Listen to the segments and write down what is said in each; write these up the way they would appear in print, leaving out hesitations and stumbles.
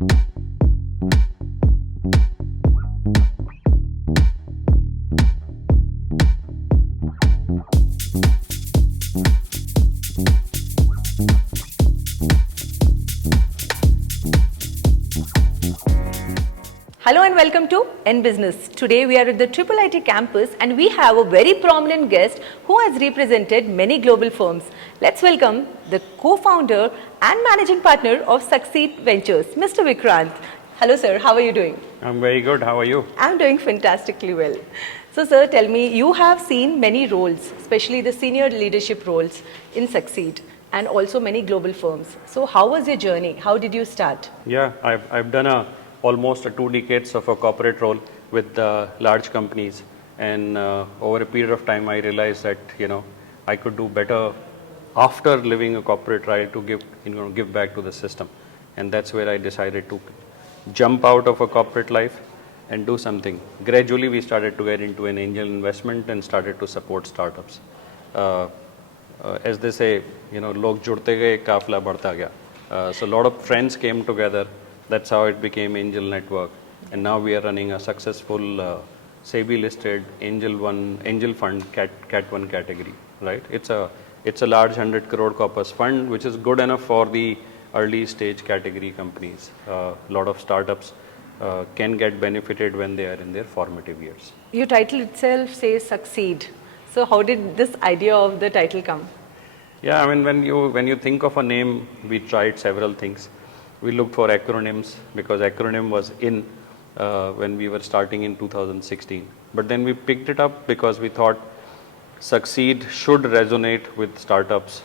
Hello and welcome to N Business. Today we are at the IIIT campus and we have a very prominent guest who has represented many global firms. Let's welcome the co-founder and managing partner of Sucseed Ventures, Mr. Vikrant. Hello sir, how are you doing? I'm very good. How are you? I'm doing fantastically well. So sir, tell me, you have seen many roles, especially the senior leadership roles in Sucseed and also many global firms. So how was your journey? How did you start? Yeah, I've done almost 2 decades of a corporate role with large companies, and over a period of time I realized that I could do better after living a corporate ride to give back to the system, and that's where I decided to jump out of a corporate life and do something. Gradually we started to get into an angel investment and started to support startups. As they say, log judte gaye, kaafla badhta gaya. So a lot of friends came together. That's how it became Angel Network, and now we are running a successful SEBI-listed angel fund, Cat 1 category. Right? It's a large 100 crore corpus fund, which is good enough for the early stage category companies. A lot of startups can get benefited when they are in their formative years. Your title itself says Succeed. So how did this idea of the title come? Yeah, I mean, when you think of a name, we tried several things. We looked for acronyms because acronym was in when we were starting in 2016. But then we picked it up because we thought Succeed should resonate with startups,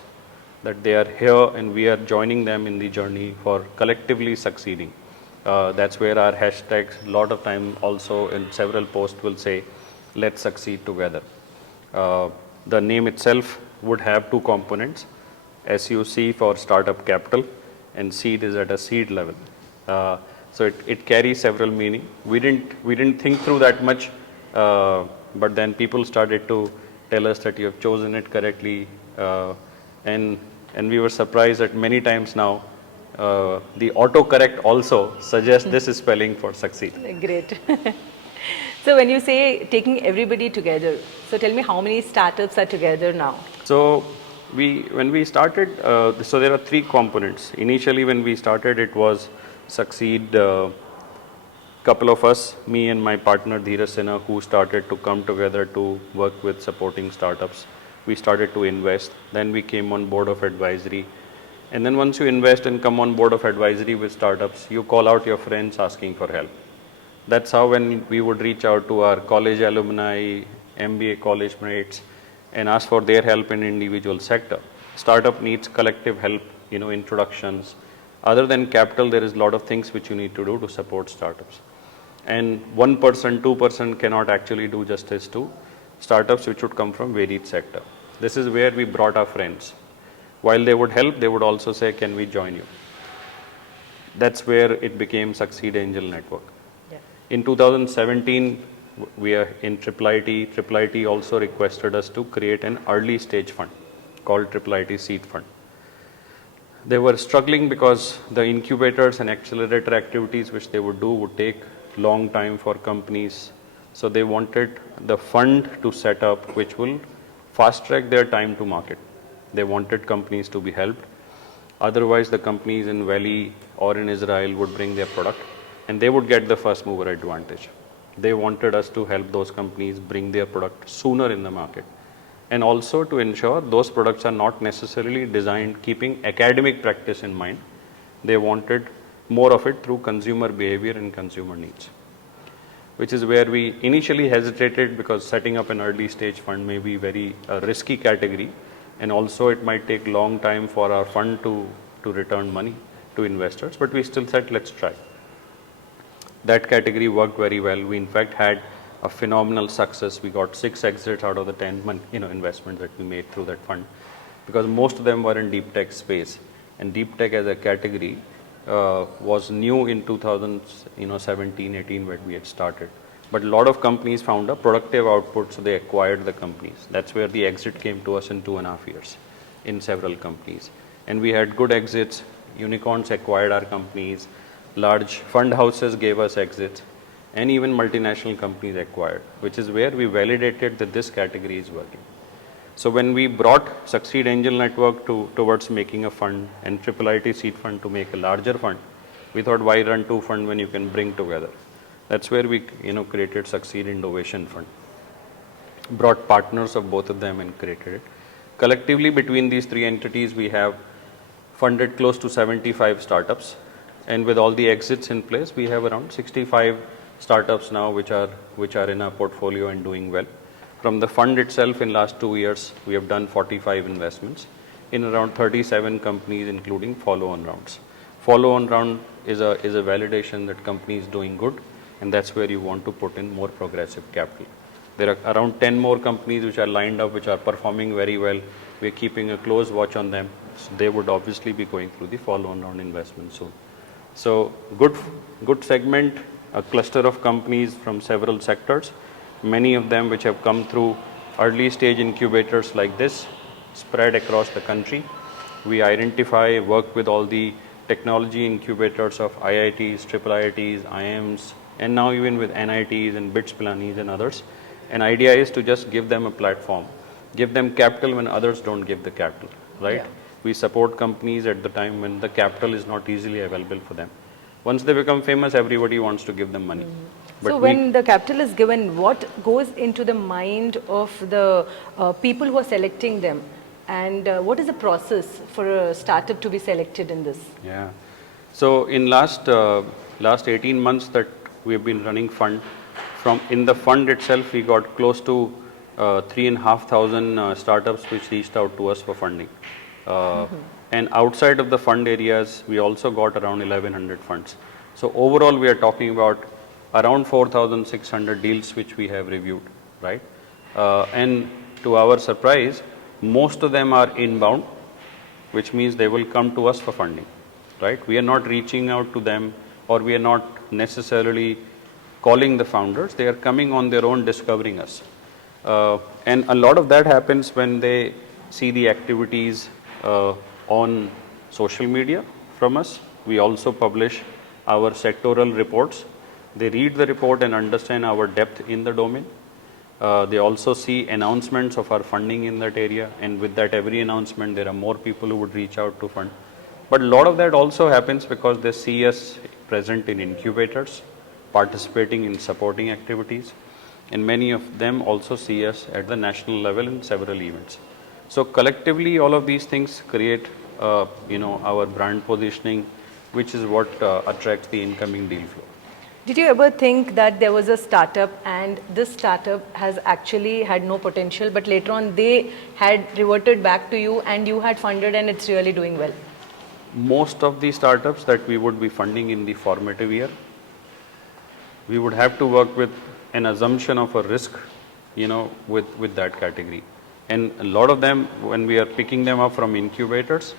that they are here and we are joining them in the journey for collectively succeeding. That's where our hashtags, a lot of time also in several posts will say, let's succeed together. The name itself would have 2 components, SUC for startup capital, and seed is at a seed level. So it carries several meaning. We didn't think through that much, but then people started to tell us that you have chosen it correctly, and we were surprised that many times now the autocorrect also suggests this is spelling for Succeed. Great. So when you say taking everybody together, so tell me how many startups are together now? So when we started, so there are 3 components. Initially when we started, it was Succeed, couple of us, me and my partner Dheeraj Sinha, who started to come together to work with supporting startups. We started to invest, then we came on board of advisory. And then once you invest and come on board of advisory with startups, you call out your friends asking for help. That's how when we would reach out to our college alumni, MBA college mates, and ask for their help in individual sector. Startup needs collective help, introductions. Other than capital, there is a lot of things which you need to do to support startups. And 1%, 2% cannot actually do justice to startups which would come from varied sector. This is where we brought our friends. While they would help, they would also say, can we join you? That's where it became Succeed Angel Network. Yeah. In 2017, we are in IIIT. IIIT also requested us to create an early stage fund called IIIT Seed Fund. They were struggling because the incubators and accelerator activities which they would do would take long time for companies. So they wanted the fund to set up which will fast track their time to market. They wanted companies to be helped. Otherwise, the companies in Valley or in Israel would bring their product and they would get the first mover advantage. They wanted us to help those companies bring their product sooner in the market, and also to ensure those products are not necessarily designed keeping academic practice in mind. They wanted more of it through consumer behavior and consumer needs, which is where we initially hesitated because setting up an early stage fund may be very risky category, and also it might take long time for our fund to return money to investors, but we still said let's try. That category worked very well. We in fact had a phenomenal success. We got 6 exits out of the 10 investments that we made through that fund, because most of them were in deep tech space, and deep tech as a category was new in 2017-18 when we had started. But a lot of companies found a productive output, so they acquired the companies. That's where the exit came to us in 2.5 years in several companies. And we had good exits. Unicorns acquired our companies. large fund houses gave us exits, and even multinational companies acquired, which is where we validated that this category is working. So when we brought Succeed Angel Network towards making a fund and IIIT seed fund to make a larger fund, we thought, why run two funds when you can bring together? That's where we created Succeed Indovation Fund, brought partners of both of them and created it. Collectively between these three entities, we have funded close to 75 startups, and with all the exits in place, we have around 65 startups now which are in our portfolio and doing well. From the fund itself, in last 2 years, we have done 45 investments in around 37 companies, including follow-on rounds. Follow-on round is a validation that company is doing good, and that's where you want to put in more progressive capital. There are around 10 more companies which are lined up, which are performing very well. We're keeping a close watch on them. So they would obviously be going through the follow-on round investment soon. So good segment, a cluster of companies from several sectors, many of them which have come through early stage incubators like this, spread across the country. We identify, work with all the technology incubators of IITs, IIITs, IIMs, and now even with NITs and BITS Pilanis and others. An idea is to just give them a platform, give them capital when others don't give the capital, right? Yeah. We support companies at the time when the capital is not easily available for them. Once they become famous, everybody wants to give them money. But So when the capital is given, what goes into the mind of the people who are selecting them? And what is the process for a startup to be selected in this? Yeah. So in last 18 months that we have been running fund, in the fund itself, we got close to 3,500 startups which reached out to us for funding. And outside of the fund areas, we also got around 1,100 funds. So overall, we are talking about around 4,600 deals which we have reviewed, right? And to our surprise, most of them are inbound, which means they will come to us for funding, right? We are not reaching out to them, or we are not necessarily calling the founders. They are coming on their own, discovering us. And a lot of that happens when they see the activities on social media from us. We also publish our sectoral reports. They read the report and understand our depth in the domain. They also see announcements of our funding in that area, and with that every announcement there are more people who would reach out to fund. But a lot of that also happens because they see us present in incubators, participating in supporting activities, and many of them also see us at the national level in several events. So collectively all of these things create our brand positioning, which is what attracts the incoming deal flow. Did you ever think that there was a startup and this startup has actually had no potential, but later on they had reverted back to you and you had funded and it's really doing well? Most of the startups that we would be funding in the formative year, we would have to work with an assumption of a risk, with that category. And a lot of them, when we are picking them up from incubators,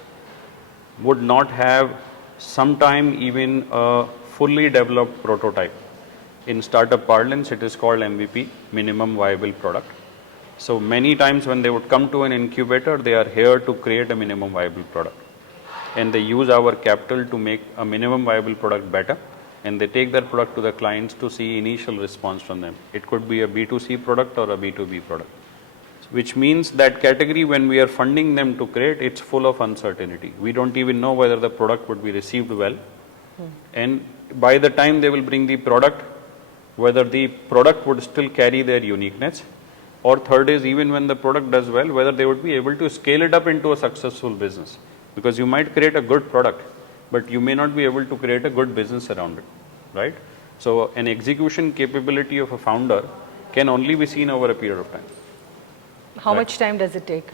would not have sometime even a fully developed prototype. In startup parlance, it is called MVP, minimum viable product. So many times when they would come to an incubator, they are here to create a minimum viable product. And they use our capital to make a minimum viable product better. And they take that product to the clients to see initial response from them. It could be a B2C product or a B2B product. Which means that category, when we are funding them to create, it's full of uncertainty. We don't even know whether the product would be received well. And by the time they will bring the product, whether the product would still carry their uniqueness, or third is, even when the product does well, whether they would be able to scale it up into a successful business. Because you might create a good product, but you may not be able to create a good business around it, right? So an execution capability of a founder can only be seen over a period of time. How much time does it take?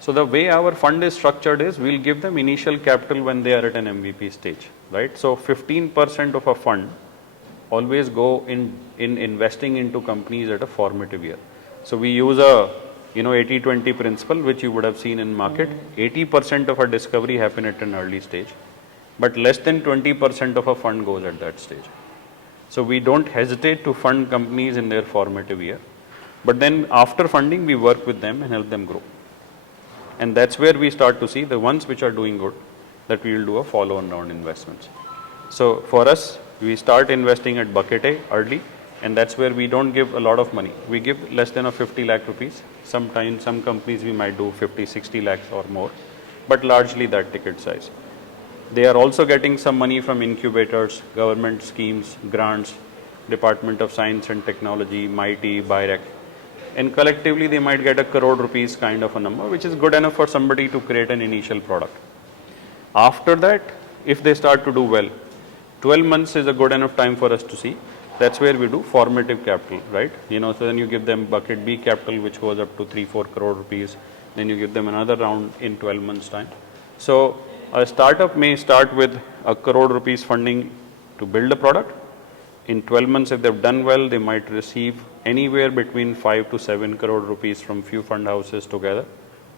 So the way our fund is structured is, we'll give them initial capital when they are at an MVP stage, right? So 15% of a fund always go in investing into companies at a formative year. So we use a 80-20 principle, which you would have seen in market. 80% of our discovery happen at an early stage, but less than 20% of a fund goes at that stage. So we don't hesitate to fund companies in their formative year, but then after funding, we work with them and help them grow. And that's where we start to see the ones which are doing good, that we will do a follow-on round investments. So for us, we start investing at bucket A early, and that's where we don't give a lot of money. We give less than a 50 lakh rupees. Sometimes some companies we might do 50, 60 lakhs or more, but largely that ticket size. They are also getting some money from incubators, government schemes, grants, Department of Science and Technology, MIT, BIREC, and collectively they might get a crore rupees kind of a number, which is good enough for somebody to create an initial product. After that, if they start to do well, 12 months is a good enough time for us to see. That's where we do formative capital, right? So then you give them bucket B capital, which goes up to 3-4 crore rupees. Then you give them another round in 12 months time. So a startup may start with a crore rupees funding to build a product. In 12 months, if they've done well, they might receive anywhere between 5 to 7 crore rupees from few fund houses together,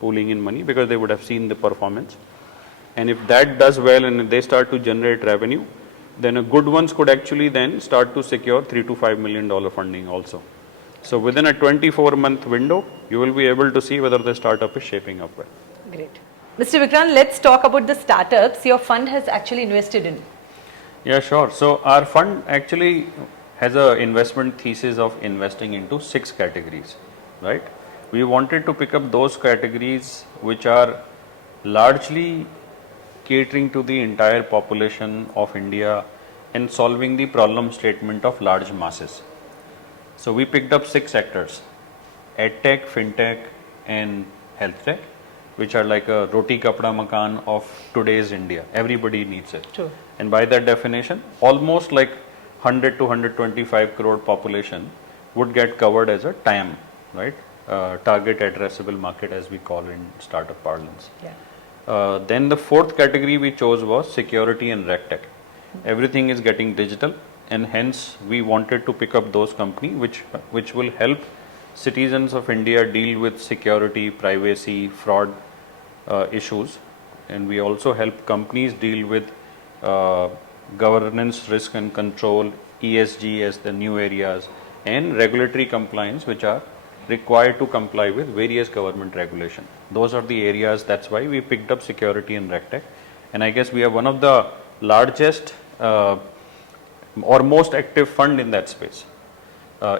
pooling in money, because they would have seen the performance. And if that does well and if they start to generate revenue, then a good ones could actually then start to secure $3 to $5 million funding also. So within a 24-month window, you will be able to see whether the startup is shaping up well. Great. Mr. Vikrant, let's talk about the startups your fund has actually invested in. Yeah, sure. So our fund actually has an investment thesis of investing into 6 categories, right? We wanted to pick up those categories which are largely catering to the entire population of India and solving the problem statement of large masses. So we picked up 6 sectors: EdTech, FinTech, and Health Tech, which are like a roti kapda makan of today's India. Everybody needs it. True. And by that definition, almost like 100 to 125 crore population would get covered as a TAM, right? Target addressable market, as we call in startup parlance. Yeah. Then the 4th category we chose was security and RegTech. Everything is getting digital, and hence we wanted to pick up those companies which will help citizens of India deal with security, privacy, fraud issues, and we also help companies deal with governance, risk and control, ESG as the new areas, and regulatory compliance, which are required to comply with various government regulation. Those are the areas. That's why we picked up security and RegTech, and I guess we are one of the largest or most active fund in that space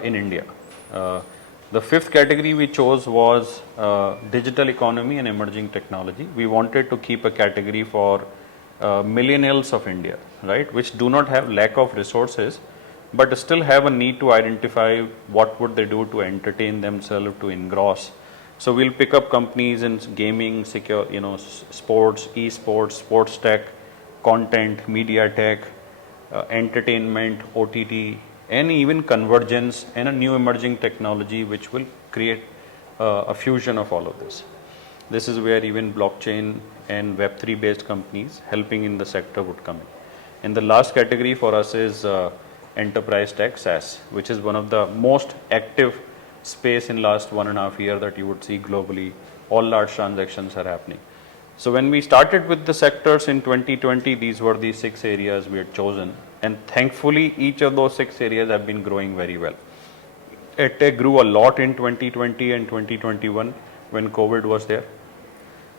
in India. The 5th category we chose was digital economy and emerging technology. We wanted to keep a category for millennials of India, right, which do not have lack of resources, but still have a need to identify what would they do to entertain themselves, to engross. So we'll pick up companies in gaming, secure, sports, esports, sports tech, content, media tech, entertainment, OTT, and even convergence and a new emerging technology which will create a fusion of all of this. This is where even blockchain and Web3 based companies helping in the sector would come in. And the last category for us is enterprise tech, SaaS, which is one of the most active space in last 1.5 years that you would see globally. All large transactions are happening. So when we started with the sectors in 2020, these were the 6 areas we had chosen, and thankfully each of those 6 areas have been growing very well. EdTech grew a lot in 2020 and 2021 when COVID was there.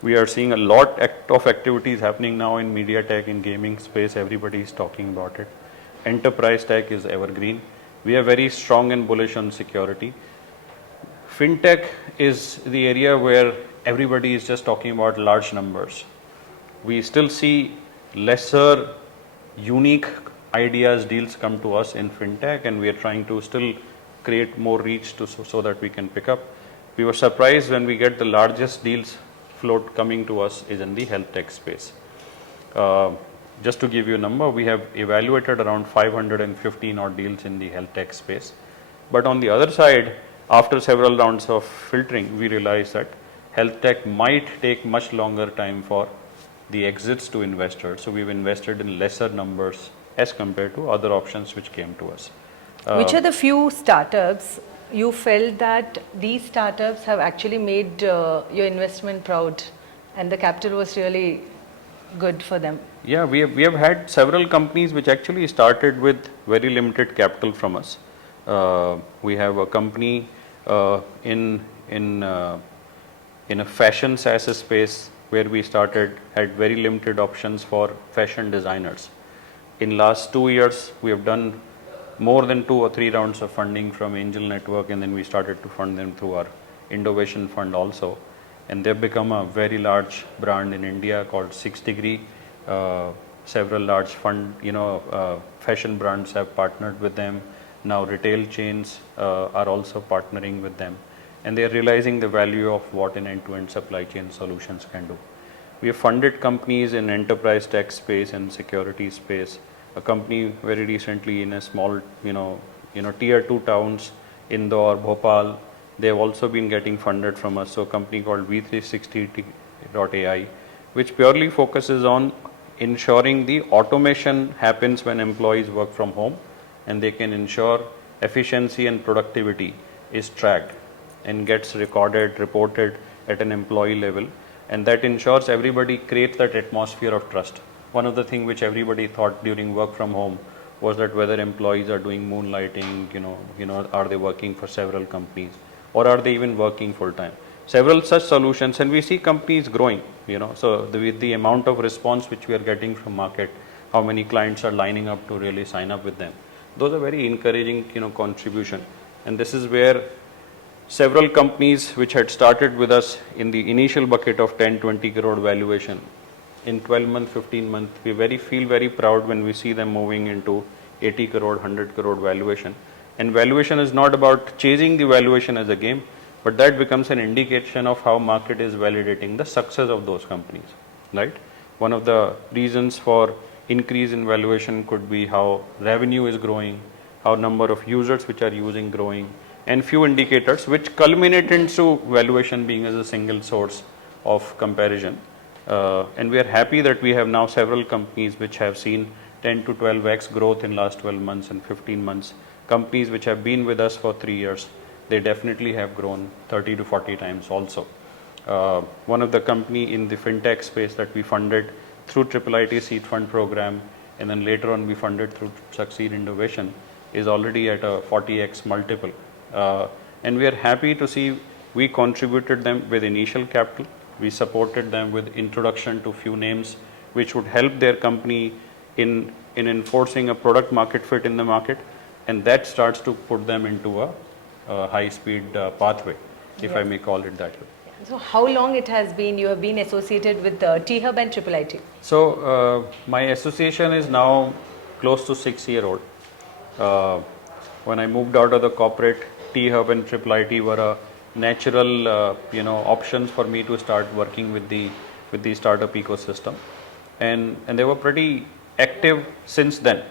We are seeing a lot of activities happening now in media tech, in gaming space. Everybody is talking about it. Enterprise tech is evergreen. We are very strong and bullish on security. FinTech is the area where everybody is just talking about large numbers. We still see lesser unique ideas, deals come to us in FinTech, and we are trying to still create more reach so that we can pick up. We were surprised when we get the largest deals float coming to us is in the health tech space. Just to give you a number, we have evaluated around 515 odd deals in the health tech space. But on the other side, after several rounds of filtering, we realized that health tech might take much longer time for the exits to investors. So we've invested in lesser numbers as compared to other options which came to us. Which are the few startups you felt that these startups have actually made your investment proud and the capital was really good for them? Yeah, we have had several companies which actually started with very limited capital from us. We have a company in a fashion SaaS space where we started, had very limited options for fashion designers. In last 2 years, we have done more than 2 or 3 rounds of funding from Angel Network, and then we started to fund them through our Indovation fund also. And they've become a very large brand in India called 6 Degree. Several large fashion brands have partnered with them. Now retail chains are also partnering with them. And they're realizing the value of what an end-to-end supply chain solutions can do. We have funded companies in enterprise tech space and security space. A company very recently in a small, tier 2 towns, Indore, Bhopal, they have also been getting funded from us. So a company called V360.ai, which purely focuses on ensuring the automation happens when employees work from home, and they can ensure efficiency and productivity is tracked and gets recorded, reported at an employee level, and that ensures everybody creates that atmosphere of trust. One of the things which everybody thought during work from home was that whether employees are doing moonlighting, are they working for several companies, or are they even working full time? Several such solutions, and we see companies growing, so with the amount of response which we are getting from market, how many clients are lining up to really sign up with them. Those are very encouraging, contribution. And this is where several companies which had started with us in the initial bucket of 10-20 crore valuation, in 12 months, 15 months, we feel very proud when we see them moving into 80 crore, 100 crore valuation. And valuation is not about chasing the valuation as a game, but that becomes an indication of how market is validating the success of those companies, right? One of the reasons for increase in valuation could be how revenue is growing, how number of users which are using growing, and few indicators which culminate into valuation being as a single source of comparison. And we are happy that we have now several companies which have seen 10 to 12x growth in last 12 months and 15 months. Companies which have been with us for 3 years, they definitely have grown 30 to 40 times also. One of the company in the fintech space that we funded through IIIT seed fund program, and then later on we funded through Succeed Indovation, is already at a 40x multiple. And we are happy to see we contributed them with initial capital. We supported them with introduction to few names which would help their company in enforcing a product market fit in the market, and that starts to put them into a high speed pathway, if I may call it that way. So how long it has been you have been associated with T-Hub and IIIT? So my association is now close to 6 year old. When I moved out of the corporate, T-Hub and IIIT were a natural options for me to start working with the startup ecosystem, and they were pretty active since then.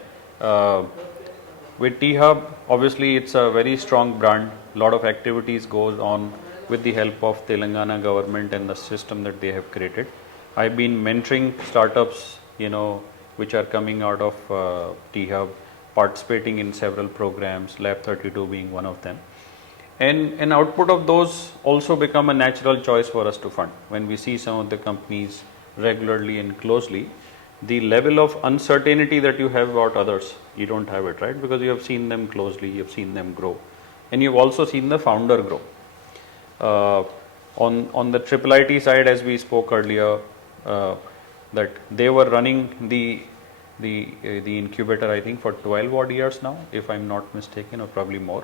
With T-Hub, obviously it's a very strong brand. A lot of activities goes on with the help of Telangana government and the system that they have created. I've been mentoring startups, which are coming out of T-Hub, participating in several programs, Lab 32 being one of them. And an output of those also become a natural choice for us to fund. When we see some of the companies regularly and closely, the level of uncertainty that you have about others, you don't have it, right? Because you have seen them closely, you have seen them grow, and you've also seen the founder grow. On the IIIT side, as we spoke earlier, that they were running the incubator, I think, for 12 odd years now, if I'm not mistaken, or probably more.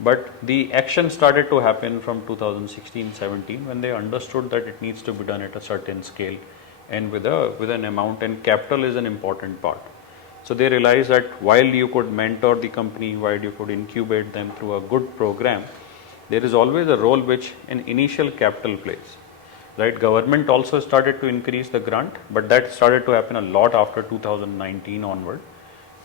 But the action started to happen from 2016-17 when they understood that it needs to be done at a certain scale and with an amount, and capital is an important part. So they realized that while you could mentor the company, while you could incubate them through a good program, there is always a role which an initial capital plays. Right? Government also started to increase the grant, but that started to happen a lot after 2019 onward.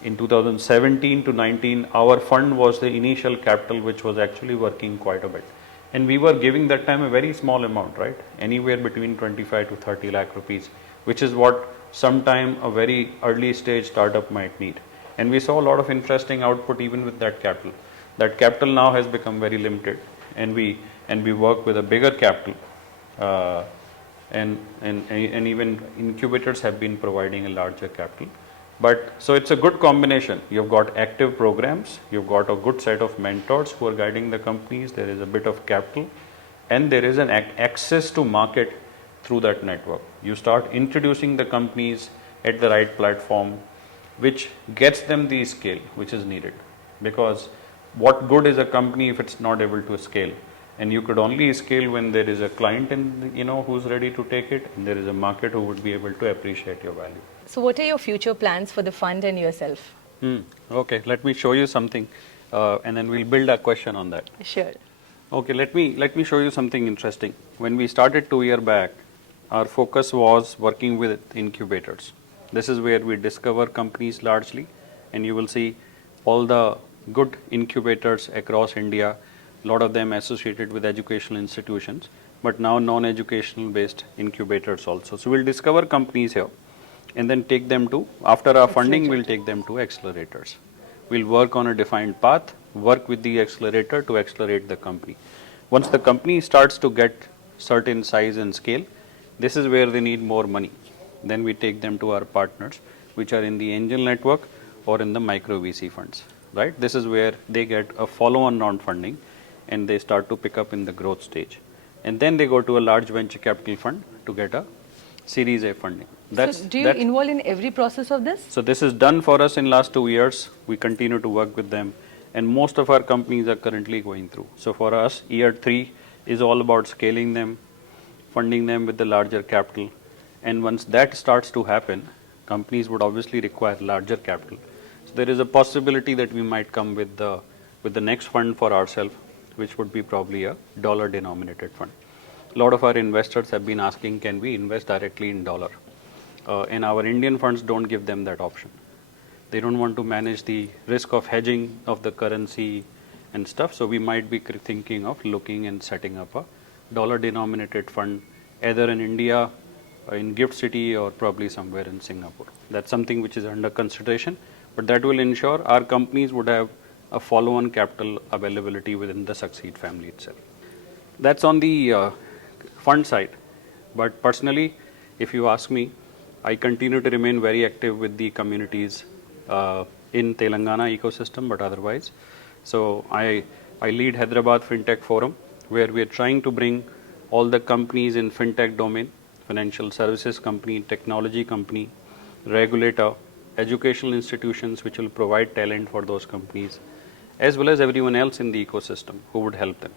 In 2017 to 19, our fund was the initial capital which was actually working quite a bit. And we were giving that time a very small amount, right? Anywhere between 25 to 30 lakh rupees, which is what sometime a very early stage startup might need. And we saw a lot of interesting output even with that capital. That capital now has become very limited, and we work with a bigger capital. And even incubators have been providing a larger capital. But so it's a good combination. You've got active programs, you've got a good set of mentors who are guiding the companies, there is a bit of capital, and there is an access to market through that network. You start introducing the companies at the right platform, which gets them the scale which is needed. Because what good is a company if it's not able to scale? And you could only scale when there is a client who's ready to take it, and there is a market who would be able to appreciate your value. So what are your future plans for the fund and yourself? Okay, let me show you something, and then we'll build a question on that. Sure. Okay, let me show you something interesting. When we started 2 years back, our focus was working with incubators. This is where we discover companies largely, and you will see all the good incubators across India, a lot of them associated with educational institutions, but now non-educational based incubators also. So we'll discover companies here and then take them to, after our funding, we'll take them to accelerators. We'll work on a defined path, work with the accelerator to accelerate the company. Once the company starts to get certain size and scale, this is where they need more money. Then we take them to our partners, which are in the angel network or in the micro VC funds, right? This is where they get a follow-on round funding and they start to pick up in the growth stage. And then they go to a large venture capital fund to get a Series A funding. So do you involve in every process of this? So this is done for us in last 2 years. We continue to work with them, and most of our companies are currently going through. So for us, year 3 is all about scaling them, funding them with the larger capital. And once that starts to happen, companies would obviously require larger capital. So there is a possibility that we might come with the next fund for ourselves, which would be probably a dollar denominated fund. A lot of our investors have been asking, can we invest directly in dollar? And our Indian funds don't give them that option. They don't want to manage the risk of hedging of the currency and stuff. So we might be thinking of looking and setting up a dollar denominated fund, either in India, in Gift City, or probably somewhere in Singapore. That's something which is under consideration, but that will ensure our companies would have a follow-on capital availability within the Sucseed family itself. That's on the fund side. But personally, if you ask me, I continue to remain very active with the communities in Telangana ecosystem, but otherwise. So I lead Hyderabad FinTech Forum, where we are trying to bring all the companies in FinTech domain, financial services company, technology company, regulator, educational institutions which will provide talent for those companies, as well as everyone else in the ecosystem who would help them.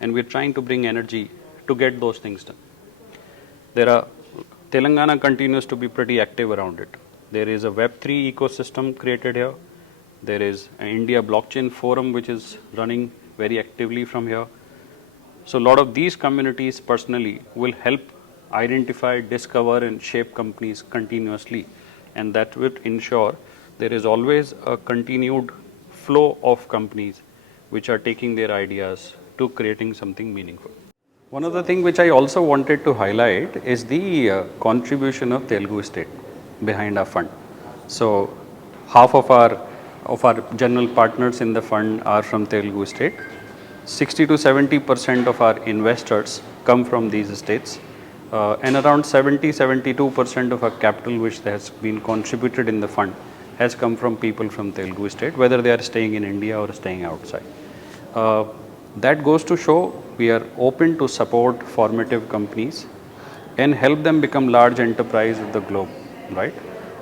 And we're trying to bring energy to get those things done. Telangana continues to be pretty active around it. There is a Web3 ecosystem created here. There is an India Blockchain Forum which is running very actively from here. So a lot of these communities personally will help identify, discover and shape companies continuously, and that would ensure there is always a continued flow of companies which are taking their ideas to creating something meaningful. One other thing which I also wanted to highlight is the contribution of Telugu state behind our fund. So half of our general partners in the fund are from Telugu state. 60 to 70% of our investors come from these states, and around 72% of our capital which has been contributed in the fund has come from people from Telugu state, whether they are staying in India or staying outside. That goes to show we are open to support formative companies and help them become large enterprise of the globe, right?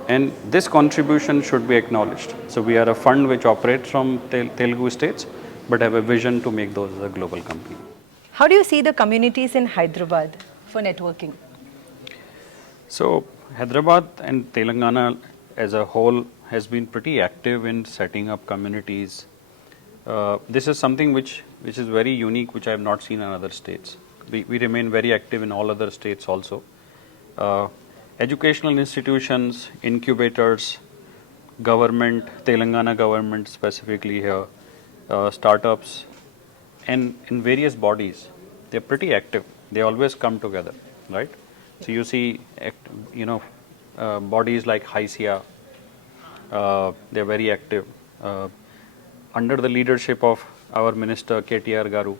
And this contribution should be acknowledged. So we are a fund which operates from Telugu states, but have a vision to make those a global company. How do you see the communities in Hyderabad for networking? So Hyderabad and Telangana as a whole has been pretty active in setting up communities. This is something which is very unique, which I have not seen in other states. We remain very active in all other states also. Educational institutions, incubators, government, Telangana government specifically here, startups, and in various bodies, they're pretty active. They always come together, right? So you see, bodies like HICIA, they're very active. Under the leadership of our minister KTR Garu,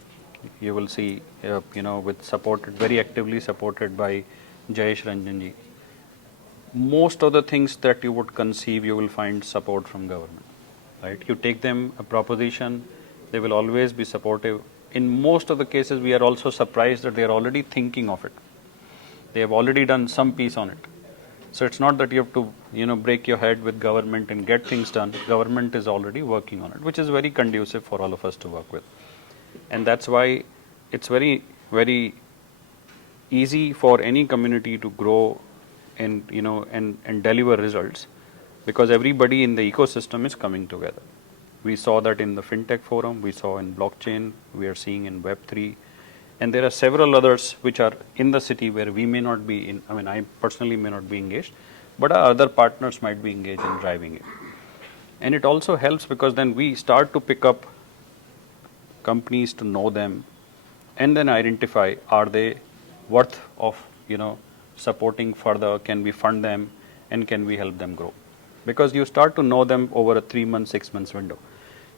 you will see, very actively supported by Jayesh Ranjanji. Most of the things that you would conceive, you will find support from government, right? You take them a proposition, they will always be supportive. In most of the cases, we are also surprised that they are already thinking of it. They have already done some piece on it. So it's not that you have to, break your head with government and get things done. Government is already working on it, which is very conducive for all of us to work with. And that's why it's very, very easy for any community to grow and, and deliver results, because everybody in the ecosystem is coming together. We saw that in the FinTech forum, we saw in blockchain, we are seeing in Web3, and there are several others which are in the city where we may not be in, I personally may not be engaged, but our other partners might be engaged in driving it. And it also helps because then we start to pick up companies to know them and then identify, are they worth of, supporting further, can we fund them and can we help them grow? Because you start to know them over a 3 months, 6 months window.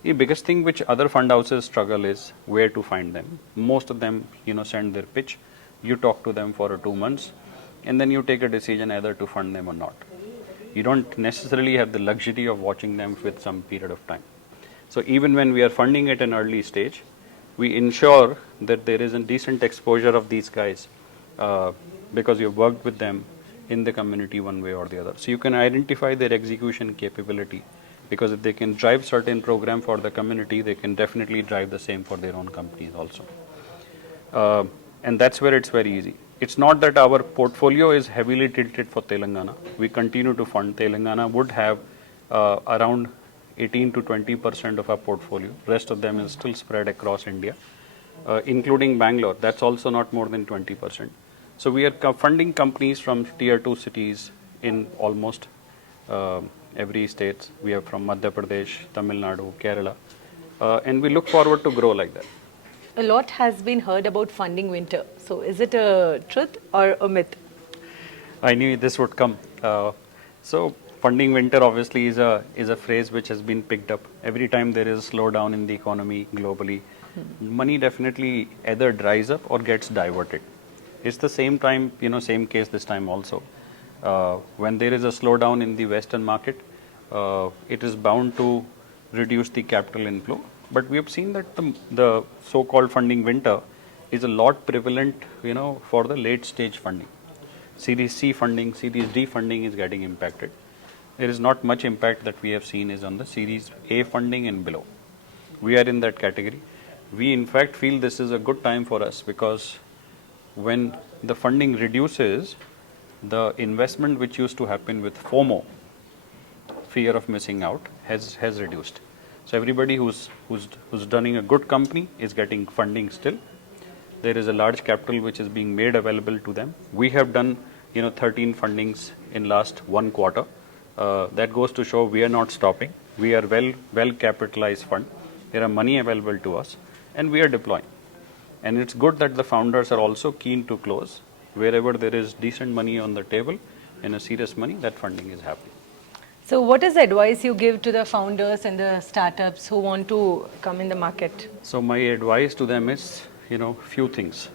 The biggest thing which other fund houses struggle is where to find them. Most of them, send their pitch, you talk to them for 2 months, and then you take a decision either to fund them or not. You don't necessarily have the luxury of watching them with some period of time. So even when we are funding at an early stage, we ensure that there is a decent exposure of these guys because you've worked with them in the community one way or the other. So you can identify their execution capability, because if they can drive certain program for the community, they can definitely drive the same for their own companies also. And that's where it's very easy. It's not that our portfolio is heavily tilted for Telangana. We continue to fund. Telangana would have around 18 to 20% of our portfolio. Rest of them is still spread across India, including Bangalore. That's also not more than 20%. So we are funding companies from tier 2 cities in almost every state. We are from Madhya Pradesh, Tamil Nadu, Kerala, and we look forward to grow like that. A lot has been heard about funding winter. So is it a truth or a myth? I knew this would come. So funding winter obviously is a phrase which has been picked up. Every time there is a slowdown in the economy globally, money definitely either dries up or gets diverted. It's the same time, same case this time also. When there is a slowdown in the Western market, it is bound to reduce the capital inflow. But we have seen that the so-called funding winter is a lot prevalent, for the late stage funding. Series C funding, Series D funding is getting impacted. There is not much impact that we have seen is on the Series A funding and below. We are in that category. We in fact feel this is a good time for us, because when the funding reduces, the investment which used to happen with FOMO, fear of missing out, has reduced. So everybody who's running a good company is getting funding still. There is a large capital which is being made available to them. We have done 13 fundings in last 1 quarter. That goes to show we are not stopping. We are well capitalized fund. There are money available to us, and we are deploying. And it's good that the founders are also keen to close. Wherever there is decent money on the table and a serious money, that funding is happening. So what is the advice you give to the founders and the startups who want to come in the market? So my advice to them is, few things.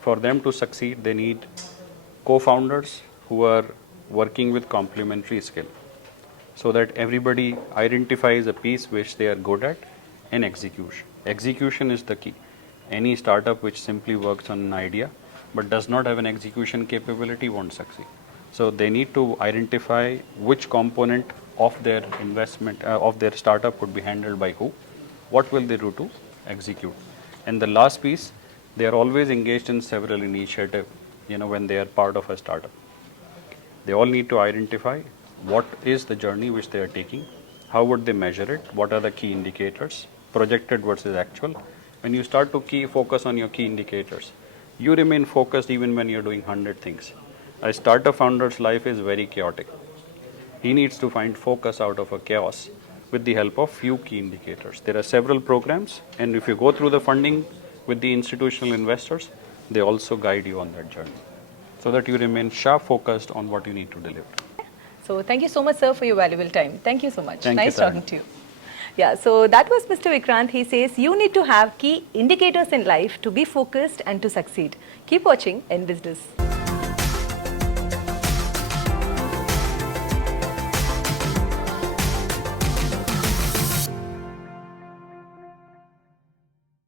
For them to succeed, they need co-founders who are working with complementary skill, so that everybody identifies a piece which they are good at, and execution. Execution is the key. Any startup which simply works on an idea but does not have an execution capability won't succeed. So they need to identify which component of their investment, of their startup would be handled by who, what will they do to execute. And the last piece, they are always engaged in several initiatives, when they are part of a startup. They all need to identify what is the journey which they are taking, how would they measure it, what are the key indicators, projected versus actual. When you start to focus on your key indicators, you remain focused even when you're doing 100 things. A startup founder's life is very chaotic. He needs to find focus out of a chaos with the help of few key indicators. There are several programs, and if you go through the funding with the institutional investors, they also guide you on that journey, so that you remain sharp focused on what you need to deliver. So thank you so much, sir, for your valuable time. Thank you so much. Thank nice you, talking to you. Yeah, so that was Mr. Vikrant. He says you need to have key indicators in life to be focused and to succeed. Keep watching in business.